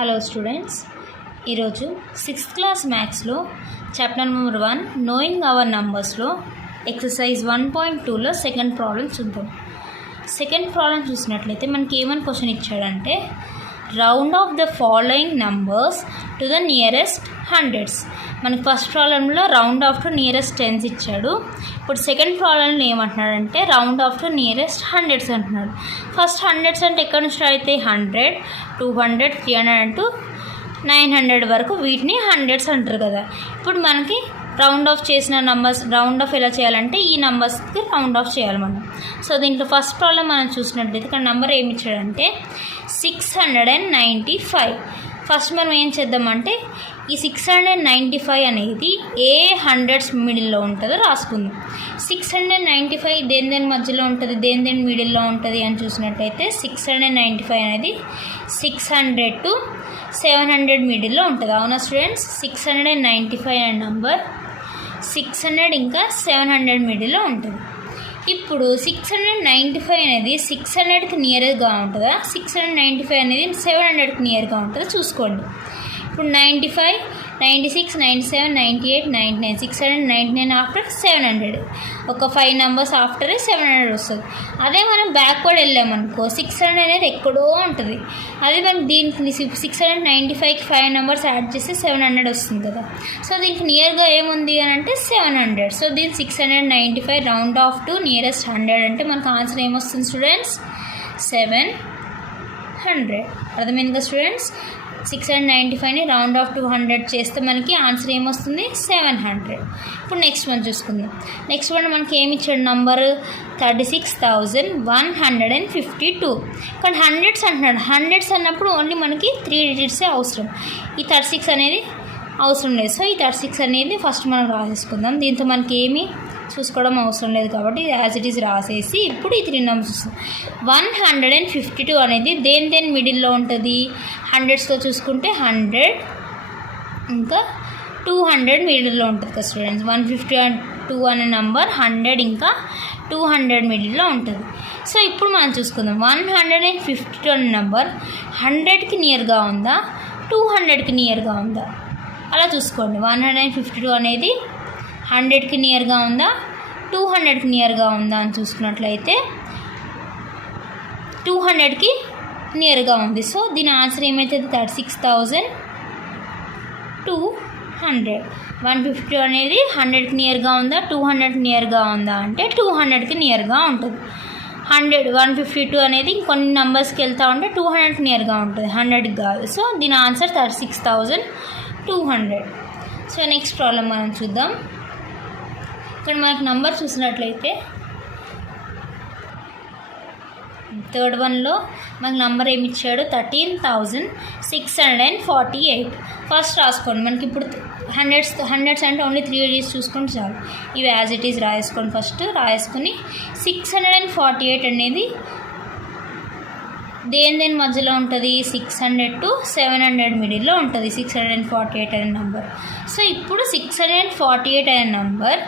Hello students, ఈరోజు 6th class మ్యాథ్స్లో chapter number 1 knowing our నంబర్స్లో ఎక్సర్సైజ్ 1.2లో సెకండ్ ప్రాబ్లం చూద్దాం. సెకండ్ ప్రాబ్లం చూసినట్లయితే మనకి ఏమని క్వశ్చన్ ఇచ్చాడంటే round off the following numbers to the nearest hundreds. మనకి ఫస్ట్ ప్రాబ్లంలో round off to nearest tens ఇచ్చాడు. ఇప్పుడు సెకండ్ ప్రాబ్లంలో ఏమంటున్నాడంటే round off to nearest hundreds అంటున్నాడు. ఫస్ట్ హండ్రెడ్స్ అంటే ఎక్కడి నుంచి స్టార్ట్ అయితే 100, 200, 300 అంటూ 900 వరకు వీటిని హండ్రెడ్స్ అంటారు కదా. ఇప్పుడు మనకి రౌండ్ ఆఫ్ చేసిన నంబర్స్ రౌండ్ ఆఫ్ ఎలా చేయాలంటే ఈ నెంబర్స్కి రౌండ్ ఆఫ్ చేయాలి మనం. సో దీంట్లో ఫస్ట్ ప్రాబ్లం మనం చూసినట్లయితే ఇక్కడ నెంబర్ ఏమి ఇచ్చాడంటే 695. ఫస్ట్ మనం ఏం చేద్దామంటే ఈ 695 అనేది ఏ హండ్రెడ్స్ మిడిల్లో ఉంటుందో రాసుకుందాం. 695 దేని మధ్యలో ఉంటుంది, దేని మిడిల్లో ఉంటుంది అని చూసినట్టయితే 695 అనేది 600 to 700 మిడిల్లో ఉంటుంది. అవునా స్టూడెంట్స్? 695 అనే నంబర్ 600 ఇంకా 700 మిడిల్లో ఉంటుంది. ఇప్పుడు 695 అనేది 600కి నియర్గా ఉంటుందా, 695 అనేది 700కి నియర్గా ఉంటుందా చూసుకోండి. ఇప్పుడు 95, 96, 97, 98, 99, 699 ఆఫ్టర్ 700, ఒక 5 నెంబర్స్ ఆఫ్టర్ 700 వస్తుంది. అదే మనం బ్యాక్వర్డ్ వెళ్ళామనుకో 600 అనేది ఎక్కడో ఉంటుంది. అదే మనం దీనికి 695కి 5 నెంబర్స్ యాడ్ చేస్తే 700 వస్తుంది కదా. సో దీనికి నియర్గా ఏముంది అని అంటే 700. సో దీని 695 రౌండ్ ఆఫ్ టు నియరెస్ట్ 100 అంటే మనకు ఆన్సర్ ఏమొస్తుంది స్టూడెంట్స్? 700. అర్థమైంది కదా స్టూడెంట్స్? 695ని రౌండ్ ఆఫ్ టు 100 చేస్తే మనకి ఆన్సర్ ఏమొస్తుంది? 700. ఇప్పుడు నెక్స్ట్ వన్ చూసుకుందాం. నెక్స్ట్ వన్ మనకి ఏమి ఇచ్చాడు నంబర్ 36,152. కానీ హండ్రెడ్స్ అంటున్నాడు. హండ్రెడ్స్ అన్నప్పుడు ఓన్లీ మనకి 3 డిజిట్సే అవసరం. ఈ 36 అనేది అవసరం లేదు. సో ఈ 36 అనేది ఫస్ట్ మనం రాసేసుకుందాం. దీంతో మనకి ఏమి చూసుకోవడం అవసరం లేదు కాబట్టి యాజ్ ఇట్ ఈజ్ రాసేసి ఇప్పుడు ఈ 3 నెంబర్స్ వస్తుంది. 152 అనేది దేని మిడిల్లో ఉంటుంది? హండ్రెడ్స్లో చూసుకుంటే 100 ఇంకా 200 మిడిల్లో ఉంటుంది కదా స్టూడెంట్స్. 152 అనే నెంబర్ 100 ఇంకా 200 మిడిల్లో ఉంటుంది. సో ఇప్పుడు మనం చూసుకుందాం 152 అనే నెంబర్ 100కి నియర్గా ఉందా, 200కి నియర్గా ఉందా అలా చూసుకోండి. 152 అనేది 100కి నియర్గా ఉందా, 200కి నియర్గా ఉందా అని చూసుకున్నట్లయితే 200కి నియర్గా ఉంది. సో దీని ఆన్సర్ ఏమవుతుంది? 36,200. 152 అనేది 100కి నియర్గా ఉందా, 200కి నియర్గా ఉందా అంటే 200కి నియర్గా ఉంటుంది. 152 అనేది కొన్ని నెంబర్స్కి వెళ్తూ ఉంటే 200కి నియర్గా ఉంటుంది, 100కి కాదు. సో దీని ఆన్సర్ 36,200. సో నెక్స్ట్ ప్రాబ్లం మనం చూద్దాం. ఇక్కడ మనకు నంబర్ చూసినట్లయితే థర్డ్ వన్లో మనకు నంబర్ ఏమి ఇచ్చాడు? 13,648. ఫస్ట్ రాసుకోండి. మనకి ఇప్పుడు హండ్రెడ్స్ అంటే ఓన్లీ 3 డిజిట్స్ చూసుకుంటే చాలు. ఇవి యాజ్ ఇట్ ఈజ్ రాసుకోండి. ఫస్ట్ రాసుకొని 648 అనేది దేని మధ్యలో ఉంటుంది? 600 to 700 మిడిల్లో ఉంటుంది 648 అనే నెంబర్. సో ఇప్పుడు 648 అనే నెంబర్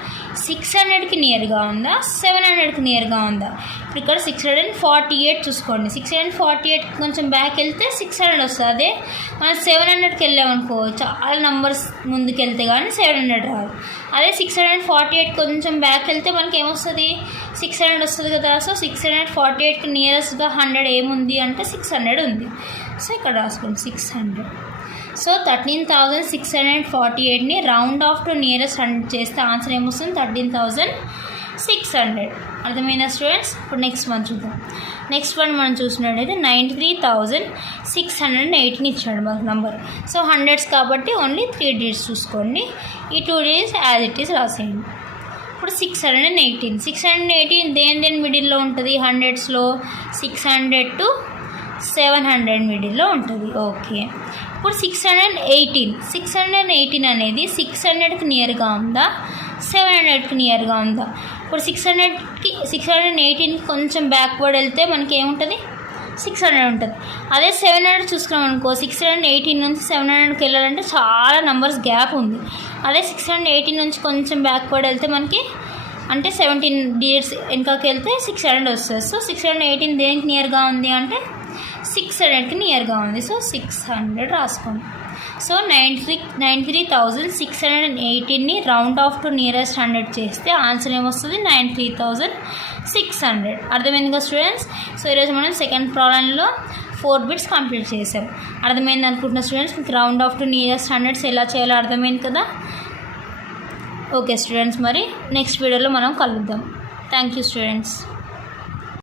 600కి నియర్గా ఉందా, 700కి నియర్గా ఉందా? ఇప్పుడు ఇక్కడ 648 చూసుకోండి. 648కి కొంచెం బ్యాక్ వెళ్తే 600 వస్తుంది. అదే మనం 700కి వెళ్ళామనుకో చాలా నెంబర్స్ ముందుకు వెళ్తే కానీ 700 రాదు. అదే 648 కొంచెం బ్యాక్ వెళ్తే మనకి ఏమొస్తుంది? 600 వస్తుంది కదా. సో 648కి నియరెస్ట్గా 100 ఏముంది అంటే 600 ఉంది. సో ఇక్కడ రాసుకోండి 600. సో 13,648ని రౌండ్ ఆఫ్ టు నియరెస్ట్ 100 చేస్తే ఆన్సర్ ఏమొస్తుంది? 13,600. అర్థమైనా స్టూడెంట్స్? ఇప్పుడు నెక్స్ట్ వన్ చూద్దాం. నెక్స్ట్ వన్ మనం చూసినట్టయితే 93,618 ఇచ్చాడు మనకు నంబర్. సో హండ్రెడ్స్ కాబట్టి ఓన్లీ 3 డిజిట్స్ చూసుకోండి. ఈ 2 డిజిట్స్ యాజ్ ఇట్ ఈస్ రాసేయండి. ఇప్పుడు 618 దేని మిడిల్లో ఉంటుంది? హండ్రెడ్స్లో 600 to 700 మిడిల్లో ఉంటుంది. ఓకే. ఇప్పుడు 618 అనేది 600కి నియర్గా ఉందా, 700కి నియర్గా ఉందా? ఇప్పుడు 618కి కొంచెం బ్యాక్వర్డ్ వెళ్తే మనకి ఏముంటుంది? 600 ఉంటుంది. అదే 700 చూసుకున్నాం అనుకో 618 నుంచి 700కి వెళ్ళాలంటే చాలా నెంబర్స్ గ్యాప్ ఉంది. అదే 618 నుంచి కొంచెం బ్యాక్వర్డ్ వెళ్తే మనకి అంటే 17 డిజిట్స్ వెనకకి వెళ్తే 600 వస్తుంది. సో 618 దేనికి నియర్గా ఉంది అంటే 600కి నియర్గా ఉంది. సో 600 రాసుకోండి. సో 93,618ని రౌండ్ ఆఫ్ టు నియరెస్ట్ 100 చేస్తే ఆన్సర్ ఏమొస్తుంది? 93,600. అర్థమైంది కదా స్టూడెంట్స్? సో ఈరోజు మనం సెకండ్ ప్రాబ్లంలో 4 బిట్స్ కంప్లీట్ చేసాం. అర్థమైంది అనుకుంటున్న స్టూడెంట్స్, మీకు రౌండ్ ఆఫ్ టు నియరెస్ట్ 100 ఎలా చేయాలో అర్థమైంది కదా? ఓకే స్టూడెంట్స్, మరి నెక్స్ట్ వీడియోలో మనం కలుద్దాం. Thank you students.